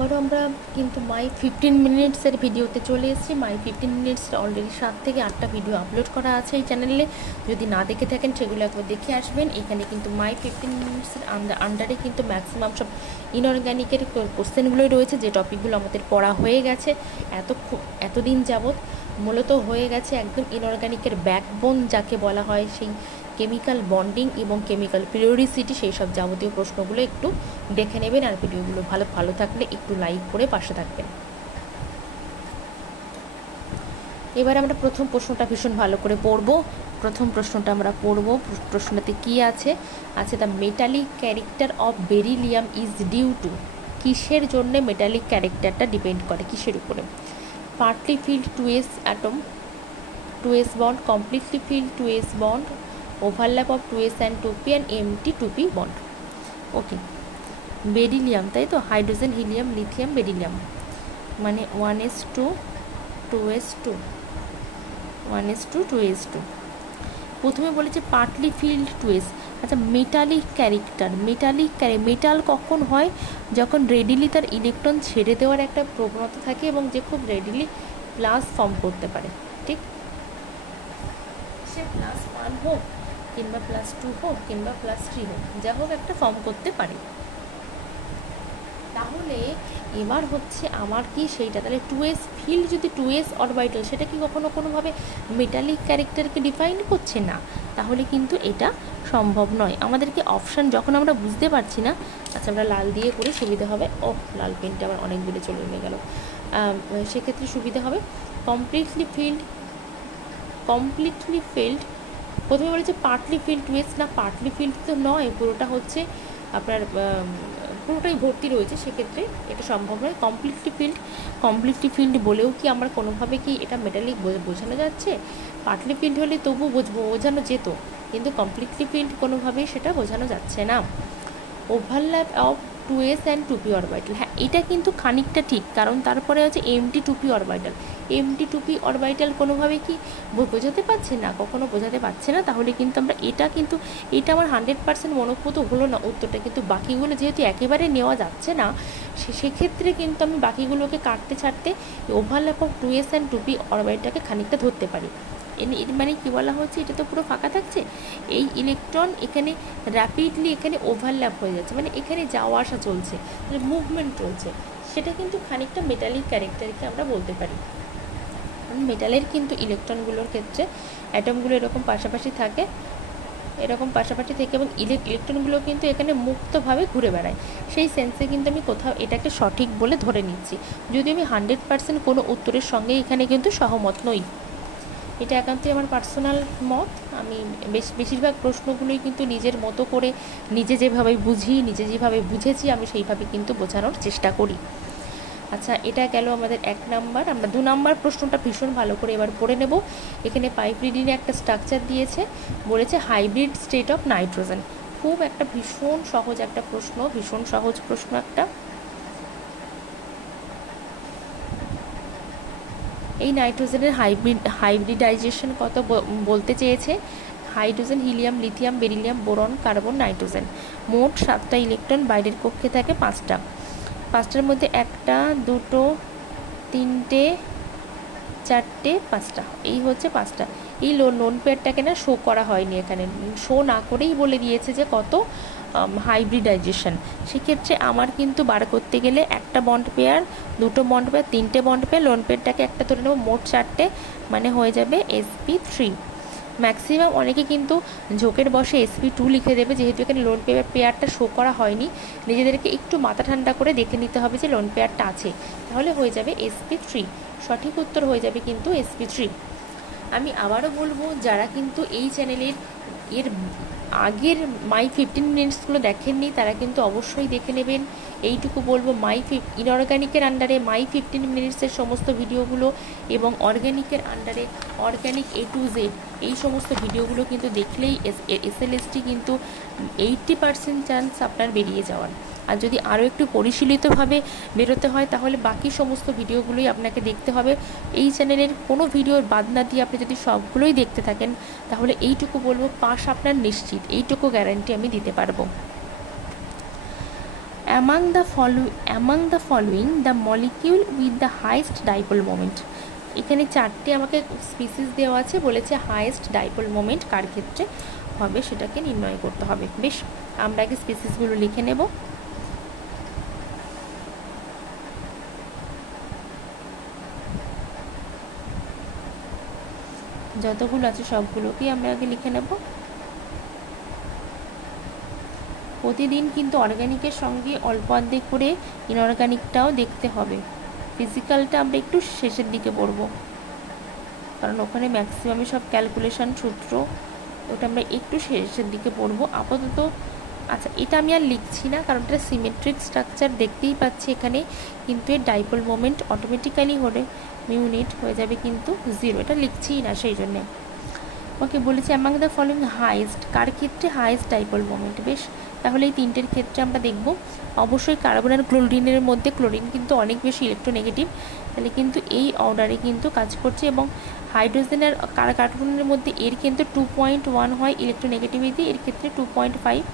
আবারও আমরা কিন্তু মাই 15 মিনিটসের ভিডিওতে চলে এসেছি। মাই 15 মিনিটসের অলরেডি 7 থেকে 8টা ভিডিও আপলোড করা আছে এই চ্যানেলে। যদি না দেখে থাকেন সেগুলো একবার দেখে আসবেন। এখানে কিন্তু মাই 15 মিনিটসের আন্ডারে কিন্তু ম্যাক্সিমাম সব ইনঅর্গ্যানিকের কোশ্চেনগুলোই রয়েছে, যে টপিকগুলো আমাদের পড়া হয়ে গেছে এতদিন যাবৎ। মূলত হয়ে গেছে একদম ইনঅর্গ্যানিকের ব্যাকবোন যাকে বলা হয়, সেই কেমিক্যাল বন্ডিং এবং কেমিক্যাল পিরিয়ডিসিটি, সেই সব যাবতীয় প্রশ্নগুলো একটু দেখে নেবেন। আর ভিডিওগুলো ভালো থাকলে একটু লাইক করে পাশে থাকবেন। এবার আমরা প্রথম প্রশ্নটা ভীষণ ভালো করে পড়ব। প্রথম প্রশ্নটা আমরা পড়ব। প্রশ্নটাতে কি আছে? The metallic character of beryllium is due to. কিসের জন্য মেটালিক ক্যারেক্টারটা ডিপেন্ড করে, কিসের উপরে? Partly filled 2s atom, 2s bond, completely filled 2s bond, overlap of 2s and 2p and empty 2p bond. Okay, beryllium তাই তো, hydrogen, helium, lithium, beryllium, মানে 1s2 2s2 1s2 2s2। প্রথমে বলেছে partly filled 2s। আচ্ছা, metallic character, metal কখন হয়? যখন readily তার ইলেকট্রন ছেড়ে দেওয়ার একটা প্রবণতা থাকে এবং যে খুব রেডিলি প্লাস ফর্ম করতে পারে। ঠিক, সে +1 হোক কিংবা +2 হোক কিংবা +3 হোক, যা হোক একটা ফর্ম করতে পারে। তাহলে এবার হচ্ছে আমার কি সেইটা, তাহলে 2s ফিল্ড যদি 2s অরবিটাল, সেটা কি কখনো কোনোভাবে মেটালিক ক্যারেক্টারকে ডিফাইন করছে না? তাহলে কিন্তু এটা সম্ভব নয়। আমাদেরকে অপশান যখন আমরা বুঝতে পারছি না, আচ্ছা আমরা লাল দিয়ে করে সুবিধা হবে। লাল পেনটা আবার অনেক দূরে চলে গেল। সেক্ষেত্রে সুবিধা হবে কমপ্লিটলি ফিল্ড। প্রথমে বলেছে পার্টলি ফিল্ড 2s, না পার্টলি ফিল্ড তো নয়, পুরোটা হচ্ছে আপনার পুরোটাই ভর্তি রয়েছে, সেক্ষেত্রে এটা সম্ভব নয়। কমপ্লিটলি ফিল্ড বলেও কি আমরা কোনোভাবে কি এটা মেটালিক বোঝানো যাচ্ছে? পার্টলি ফিল্ড হলে তবু বোঝানো যেত, কিন্তু কমপ্লিটলি ফিল্ড কোনোভাবেই সেটা বোঝানো যাচ্ছে না। Overlap of 2s and 2p orbital, হ্যাঁ এটা কিন্তু খানিকটা ঠিক, কারণ তারপরে হচ্ছে empty 2p orbital. empty 2p orbital কোনোভাবে কি বোঝাতে পারছে না, কখনো বোঝাতে পারছে না। তাহলে কিন্তু আমরা এটা আমার 100% মনোভূত হলো না উত্তরটা, কিন্তু বাকিগুলো যেহেতু একেবারে নেওয়া যাচ্ছে না, সেক্ষেত্রে কিন্তু আমি বাকিগুলোকে কাটতে ছাড়তে overlap of 2s and 2p অরবিটালটাকে খানিকটা ধরতে পারি। এর মানে কী বলা হচ্ছে, এটা তো পুরো ফাঁকা থাকছে, এই ইলেকট্রন এখানে র্যাপিডলি এখানে ওভারল্যাপ হয়ে যাচ্ছে, মানে এখানে যাওয়া আসা চলছে, মুভমেন্ট চলছে, সেটা কিন্তু খানিকটা মেটালিক ক্যারেক্টারকে আমরা বলতে পারি। মেটালের কিন্তু ইলেকট্রনগুলোর ক্ষেত্রে অ্যাটমগুলো এরকম পাশাপাশি থেকে এবং ইলেকট্রনগুলো কিন্তু এখানে মুক্তভাবে ঘুরে বেড়ায়। সেই সেন্সে কিন্তু আমি কোথাও এটাকে সঠিক বলে ধরে নিচ্ছি, যদি আমি 100% কোনো উত্তরের সঙ্গে এখানে কিন্তু সহমত নই। এটা একান্তই আমার পার্সোনাল মত। আমি বেশিরভাগ প্রশ্নগুলোই কিন্তু নিজের মতো করে, নিজে যেভাবে বুঝেছি আমি সেইভাবে কিন্তু বোঝানোর চেষ্টা করি। আচ্ছা, এটা গেল আমাদের 1 নাম্বার। আমরা 2 নাম্বার প্রশ্নটা ভীষণ ভালো করে এবার পড়ে নেব। এখানে পাইপ্রিডিনে একটা স্ট্রাকচার দিয়েছে, বলেছে হাইব্রিড স্টেট অফ নাইট্রোজেন। খুব একটা ভীষণ সহজ প্রশ্ন একটা। এই নাইট্রোজেনের হাইব্রিডাইজেশন কত বলতে চেয়েছে। Hydrogen, helium, lithium, beryllium, boron, carbon, nitrogen. মোট 7টা ইলেকট্রন, বাইরের কক্ষে থাকে 5টার মধ্যে 1টা 2টো 3টে 4টে 5টা, এই হচ্ছে 5টা। এই লোন পেয়ারটাকে না শো করা হয়নি, এখানে শো না করেই বলে দিয়েছে যে কত হাইব্রিডাইজেশন। সেক্ষেত্রে আমার কিন্তু বার করতে গেলে 1টা বন্ড পেয়ার, 2টো বন্ড পেয়ার, 3টে বন্ড পেয়ার, লোন পেয়ারটাকে একটা ধরে নেব, মোট 4টে, মানে হয়ে যাবে sp3। ম্যাক্সিমাম অনেকে কিন্তু ঝোঁকের বসে sp2 লিখে দেবে, যেহেতু এখানে লোন পেয়ারটা শো করা হয়নি। নিজেদেরকে একটু মাথা ঠান্ডা করে দেখে নিতে হবে যে লোন পেয়ারটা আছে, তাহলে হয়ে যাবে sp3। সঠিক উত্তর হয়ে যাবে কিন্তু sp3। আমি আবারও বলবো, যারা কিন্তু এই চ্যানেলের আগের মাই 15 মিনিটসগুলো দেখেননি, তারা কিন্তু অবশ্যই দেখে নেবেন। এইটুকু বলবো, ইনঅর্গ্যানিকের আন্ডারে মাই 15 মিনিটসের সমস্ত ভিডিওগুলো এবং অর্গ্যানিকের আন্ডারে অর্গ্যানিক A to Z এই সমস্ত ভিডিওগুলো কিন্তু দেখলেই SLST কিন্তু 80% চান্স আপনার বেরিয়ে যাওয়ার। আর যদি আরও একটু পরিশীলিতভাবে বেরোতে হয়, তাহলে বাকি সমস্ত ভিডিওগুলোই আপনাকে দেখতে হবে। এই চ্যানেলের কোনো ভিডিওর বাদ না দিয়ে আপনি যদি সবগুলোই দেখতে থাকেন, তাহলে এইটুকু বলবো পাস আপনার নিশ্চিত, এইটুকু গ্যারান্টি আমি দিতে পারবো। among the following the molecule with the highest dipole moment, এখানে চারটে আমাকে স্পিসিস দেওয়া আছে, বলেছে হাইয়েস্ট ডাইপোল মোমেন্ট কার ক্ষেত্রে হবে সেটাকে নির্ণয় করতে হবে। বেশ, আমরা আগে স্পিসিসগুলো লিখে নেব। যতগুলো আছে সবগুলোকেই আমরা আগে লিখে নেব। প্রতিদিন কিন্তু অর্গানিকের সঙ্গে অল্প অর্ধেক করে ইনঅর্গানিকটাও দেখতে হবে। ফিজিক্যালটা আমরা একটু শেষের দিকে পড়বো, কারণ ওখানে ম্যাক্সিমামে সব ক্যালকুলেশন সূত্র, ওটা আমরা একটু শেষের দিকে পড়বো আপাতত। আচ্ছা, এটা আমি আর লিখছি না, কারণ এটা সিমেট্রিক স্ট্রাকচার দেখতেই পাচ্ছি এখানে, কিন্তু এর ডাইপোল মোমেন্ট অটোমেটিক্যালি হলে মিউনিট হয়ে যাবে কিন্তু 0, এটা লিখছিই না সেই জন্যে। ওকে, বলেছি অ্যামাং দ্য ফলোইং হাইয়েস্ট, কার ক্ষেত্রে হাইয়েস্ট ডাইপোল মোমেন্ট। বেশ, তাহলে এই তিনটের ক্ষেত্রে আমরা দেখব। অবশ্যই কার্বন আর ক্লোরিনের মধ্যে ক্লোরিন কিন্তু অনেক বেশি ইলেকট্রোনেগেটিভ, তাহলে কিন্তু এই অর্ডারে কিন্তু কাজ করছে। এবং হাইড্রোজেন আর কার্বনের মধ্যে এর কিন্তু 2.1 হয় ইলেকট্রোনেগেটিভিটি, এর ক্ষেত্রে 2.5,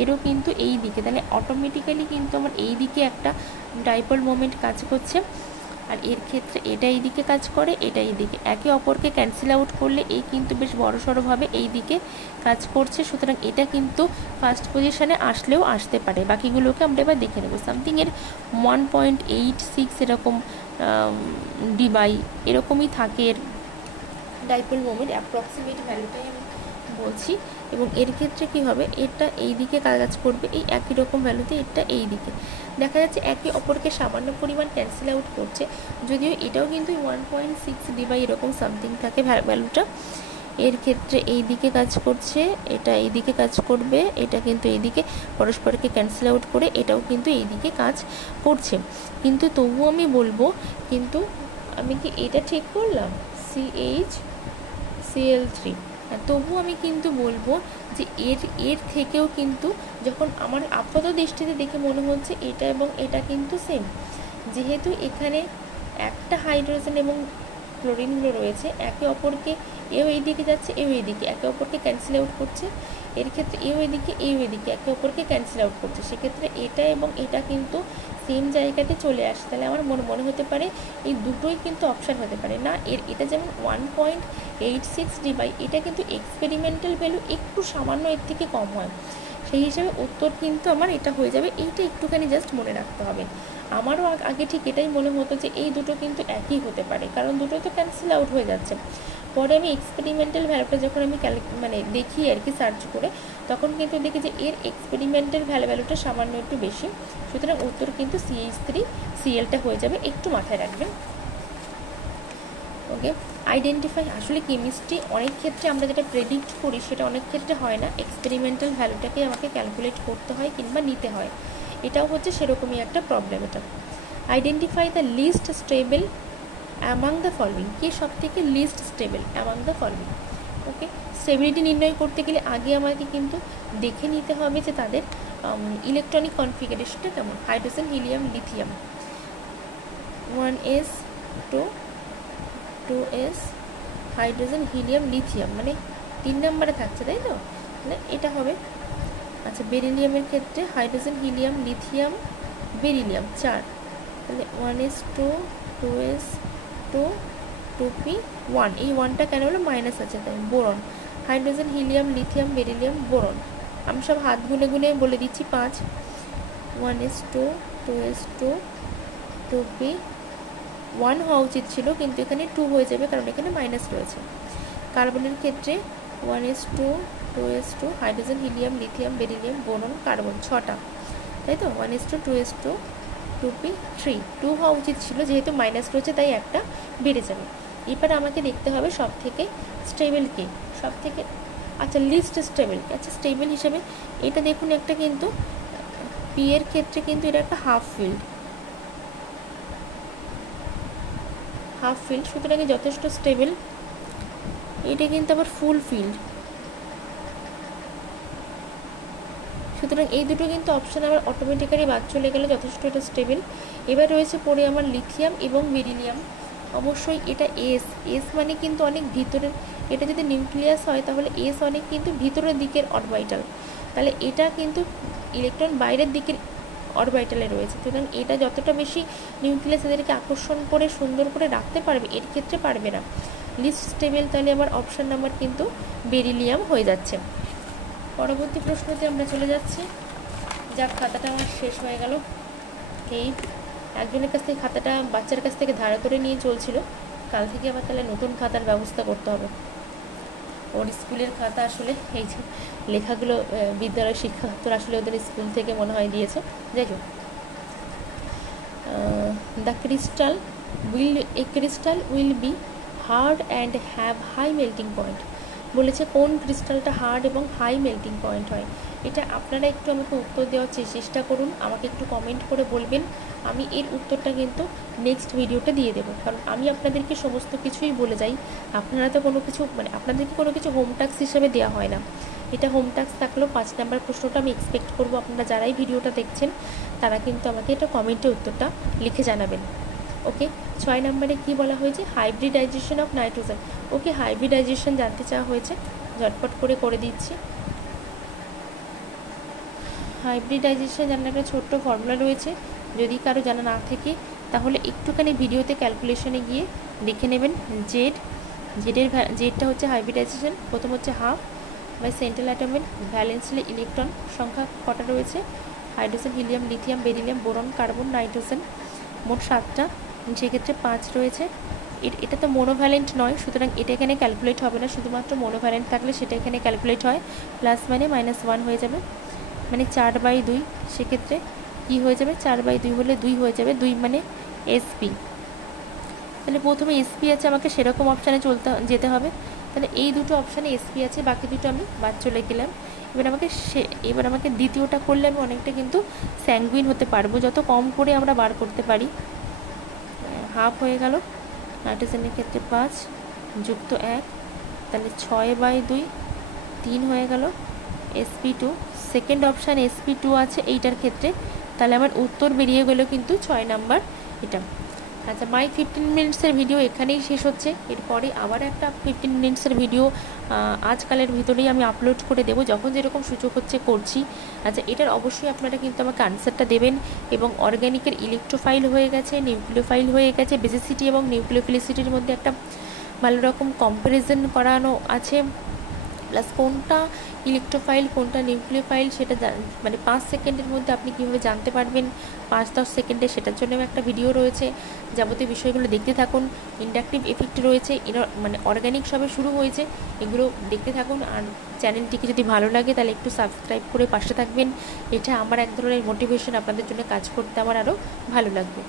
এরও কিন্তু এই দিকে, তাহলে অটোমেটিক্যালি কিন্তু আমার এই দিকে একটা ডাইপোল মোমেন্ট কাজ করছে। আর এর ক্ষেত্রে এটা এই দিকে কাজ করে, এটা এই দিকে, একে অপরকে ক্যান্সেল আউট করলে এই কিন্তু বেশ বড়সড়ভাবে এই দিকে কাজ করছে। সুতরাং এটা কিন্তু ফার্স্ট পজিশনে আসলেও আসতে পারে। বাকিগুলোকে আমরা এবার দেখে নেব। সামথিং এর 1.86 এরকম ডিবাই এরকমই থাকে এর ডাইপোল মোমেন্ট, অ্যাপ্রক্সিমেট ভ্যালুটাই আমি বলছি। এবং এর ক্ষেত্রে কি হবে, এটা এই দিকে কাজ করবে এই একই রকম ভ্যালুতে, এটা এই দিকে দেখা যাচ্ছে একে অপরকে সামান্য পরিমাণ ক্যান্সেল আউট করছে, যদিও এটাও কিন্তু 1.6 ডিবাই এরকম সামথিং থাকে ভ্যালুটা। এর ক্ষেত্রে এই দিকে কাজ করছে, এটা এই দিকে কাজ করবে, এটা কিন্তু এই দিকে পরস্পরকে ক্যান্সেল আউট করে এটাও কিন্তু এই দিকে কাজ করছে। কিন্তু তবুও আমি বলবো, কিন্তু আমি কি এটা ঠিক করলাম CH Cl3, তবু আমি কিন্তু বলবো যে এর থেকেও কিন্তু যখন আমার আপাত দৃষ্টিতে দেখে মনে হচ্ছে এটা এবং এটা কিন্তু সেম, যেহেতু এখানে একটা হাইড্রোজেন এবং ক্লোরিনগুলো রয়েছে, একে অপরকে এও এই দিকে যাচ্ছে এও এই দিকে, একে অপরকে ক্যান্সেল আউট করছে। এর ক্ষেত্রে এও এদিকে এও এদিকে একে অপরকে ক্যান্সেল আউট করছে, সেক্ষেত্রে এটা এবং এটা কিন্তু সেম জায়গাতে চলে আসে। তাহলে আমার মনে হতে পারে এই দুটোই কিন্তু অপশান হতে পারে না। এটা যেমন 1.86 ডিবাই, এটা কিন্তু এক্সপেরিমেন্টাল ভ্যালু একটু সামান্য এর থেকে কম হয়, সেই হিসাবে উত্তর কিন্তু আমার এটা হয়ে যাবে। এইটা একটুখানি জাস্ট মনে রাখতে হবে। আমারও আগে ঠিক এটাই মনে হতো যে এই দুটো কিন্তু একই হতে পারে, কারণ দুটো তো ক্যান্সেল আউট হয়ে যাচ্ছে। পরে আমি এক্সপেরিমেন্টাল ভ্যালুটা যখন আমি দেখি আর কি সার্চ করে, তখন কিন্তু দেখি যে এর এক্সপেরিমেন্টাল ভ্যালুটা সামান্য একটু বেশি, সুতরাং উত্তর কিন্তু CH3Clটা হয়ে যাবে, একটু মাথায় রাখবেন। ওকে, আইডেন্টিফাই, আসলে কেমিস্ট্রি অনেক ক্ষেত্রে আমরা যেটা প্রেডিক্ট করি সেটা অনেক ক্ষেত্রে হয় না, এক্সপেরিমেন্টাল ভ্যালুটাকে আমাকে ক্যালকুলেট করতে হয় কিংবা নিতে হয়, এটাও হচ্ছে সেরকমই একটা প্রবলেম। এটা identify the least stable among the following, কে সব থেকে least stable among the following. Okay, stability নির্ণয় করতে গেলে আগে আমাকে কিন্তু দেখে নিতে হবে যে তাদের ইলেকট্রনিক কনফিগারেশনটা কেমন। Hydrogen helium lithium 1s2 2s, hydrogen helium lithium মানে 3 নম্বরে থাকছে, তাই তো? মানে এটা হবে। আচ্ছা, বেরিলিয়ামের ক্ষেত্রে হাইড্রোজেন হিলিয়াম লিথিয়াম বেরিলিয়াম 4, তাহলে 1s2 2s2 2p1, এই 1টা কেন হলো, মাইনাস আছে তাই। Boron, hydrogen helium lithium beryllium boron, আমি সব হাত গুনে গুনে বলে দিচ্ছি 5, 1s2 2s2 2p1 হওয়া উচিত ছিল, কিন্তু এখানে 2 হয়ে যাবে কারণ এখানে মাইনাস রয়েছে। কার্বনের ক্ষেত্রে 1s2 2s2 hydrogen helium lithium beryllium boron carbon 6টা, তাই তো? 1s2 2s2 2p3, 2 হওয়া উচিত ছিল, যেহেতু মাইনাস রয়েছে তাই একটা বেড়ে যাবে। এবার আমাকে দেখতে হবে সব থেকে স্টেবল কে, সব থেকে, আচ্ছা লিস্ট স্টেবল, আচ্ছা স্টেবল হিসেবে এটা দেখুন, একটা কিন্তু পি এর ক্ষেত্রে কিন্তু এটা একটা হাফ ফিল্ড, সুতরাং যথেষ্ট স্টেবল। এটা কিন্তু আবার ফুল ফিল্ড, সুতরাং এই দুটো কিন্তু অপশান আবার অটোমেটিক্যালি বাদ চলে গেলে, যথেষ্ট এটা স্টেবল। এবার রয়েছে পড়ে আমার লিথিয়াম এবং বেরিলিয়াম, অবশ্যই এটা এস মানে কিন্তু অনেক ভিতরের, এটা যদি নিউক্লিয়াস হয় তাহলে এস অনেক কিন্তু ভিতরের দিকের অরবিটাল, তাহলে এটা কিন্তু ইলেকট্রন বাইরের দিকের অরবিটালে রয়েছে। সুতরাং এটা যতটা বেশি নিউক্লিয়াস এদেরকে আকর্ষণ করে সুন্দর করে রাখতে পারবে, এর ক্ষেত্রে পারবে না। লিস্ট স্টেবল, তাহলে আমার অপশান নাম্বার কিন্তু বেরিলিয়াম হয়ে যাচ্ছে। পরবর্তী প্রশ্নতে আমরা চলে যাচ্ছি। যাক, খাতাটা আমার শেষ হয়ে গেল। এই একজনের কাছ থেকে খাতাটা বাচ্চার কাছ থেকে ধার করে নিয়ে চলছিল, কাল থেকে আবার তাহলে নতুন খাতার ব্যবস্থা করতে হবে। ওর স্কুলের খাতা আসলে এই যে লেখাগুলো বিদ্যালয়ের শিক্ষা দপ্তর আসলে ওদের স্কুল থেকে মনে হয় দিয়েছে। যাই হোক, the crystal will be hard and have high melting point. বলেছে কোন ক্রিস্টালটা হার্ড এবং হাই মেল্টিং পয়েন্ট হয়। এটা আপনারা একটু আমাকে উত্তর দেওয়ার চেষ্টা করুন, আমাকে একটু কমেন্ট করে বলবেন। আমি এর উত্তরটা কিন্তু নেক্সট ভিডিওটা দিয়ে দেবো, কারণ আমি আপনাদেরকে সমস্ত কিছুই বলে যাই। আপনারা তো কোনো কিছু আপনাদেরকে কোনো কিছু হোম টাস্ক হিসেবে দেওয়া হয় না। এটা হোম টাস্ক থাকলেও 5 নাম্বার প্রশ্নটা আমি এক্সপেক্ট করবো আপনারা যারাই ভিডিওটা দেখছেন তারা কিন্তু আমাকে এটা কমেন্টে উত্তরটা লিখে জানাবেন। ওকে, 6 নম্বরে কি বলা হয়েছে? Hybridization of nitrogen. Okay, hybridization জানতে চাওয়া হয়েছে, ঝটপট করে দিচ্ছি। হাইব্রিডাইজেশন জানার একটা ছোট্ট ফর্মুলা রয়েছে, যদি কারো জানা না থাকে তাহলে একটুখানি ভিডিওতে ক্যালকুলেশনে গিয়ে দেখে নেবেন। জেডটা হচ্ছে হাইব্রিডাইজেশন, প্রথম হচ্ছে হাফ বাই সেন্ট্রাল অ্যাটমের ভ্যালেন্সিলে ইলেকট্রন সংখ্যা কটা রয়েছে? Hydrogen, helium, lithium, beryllium, boron, carbon, nitrogen, মোট 7টা, সেক্ষেত্রে 5 রয়েছে। এটা তো মোনোভ্যালেন্ট নয়, সুতরাং এটা এখানে ক্যালকুলেট হবে না, শুধুমাত্র মোনোভ্যালেন্ট থাকলে সেটা এখানে ক্যালকুলেট হয়। প্লাস মানে -1 হয়ে যাবে, মানে 4/2। সেক্ষেত্রে কী হয়ে যাবে? 4/2 হলে 2 হয়ে যাবে, 2 মানে SP। তাহলে প্রথমে SP আছে, আমাকে সেরকম অপশানে যেতে হবে। তাহলে এই দুটো অপশানে SP আছে, বাকি দুটো আমি বাদ চলে গেলাম। এবার আমাকে দ্বিতীয়টা করলে আমি অনেকটা কিন্তু স্যাঙ্গুইন হতে পারবো, যত কম করে আমরা বার করতে পারি। হাফ হয়ে গেল, নাইট্রোজেনের ক্ষেত্রে 5 যুক্ত 1, তাহলে 6/2, 3 হয়ে গেল। SP2, সেকেন্ড অপশান SP2 আছে এইটার ক্ষেত্রে, তাহলে আমার উত্তর বেরিয়ে গেল কিন্তু 6 নাম্বার এটা। আচ্ছা, মাই 15 মিনিটসের ভিডিও এখানেই শেষ হচ্ছে। এরপরে আবার একটা 15 মিনিটসের ভিডিও আজকালের ভিতরেই আমি আপলোড করে দেবো, যখন যেরকম সুযোগ হচ্ছে করছি। আচ্ছা, এটার অবশ্যই আপনারা কিন্তু আমাকে আনসারটা দেবেন। এবং অর্গ্যানিকের ইলেকট্রোফাইল হয়ে গেছে, নিউক্লিওফাইল হয়ে গেছে, বেসিসিটি এবং নিউক্লিওফিলিসিটির মধ্যে একটা ভালো রকম কম্প্যারিজন করানো আছে। প্লাস কোনটা ইলেকট্রোফাইল কোনটা নিউক্লিওফাইল সেটা মানে 5 সেকেন্ডের মধ্যে আপনি কীভাবে জানতে পারবেন, 5-10 সেকেন্ডে, সেটার জন্যও একটা ভিডিও রয়েছে। যাবতীয় বিষয়গুলো দেখতে থাকুন। ইন্ডাকটিভ এফেক্ট রয়েছে, মানে অর্গ্যানিক সবে শুরু হয়েছে, এগুলো দেখতে থাকুন। আর চ্যানেলটিকে যদি ভালো লাগে তাহলে একটু সাবস্ক্রাইব করে পাশে থাকবেন। এটা আমার এক ধরনের মোটিভেশন, আপনাদের জন্য কাজ করতে আমার আরও ভালো লাগবে।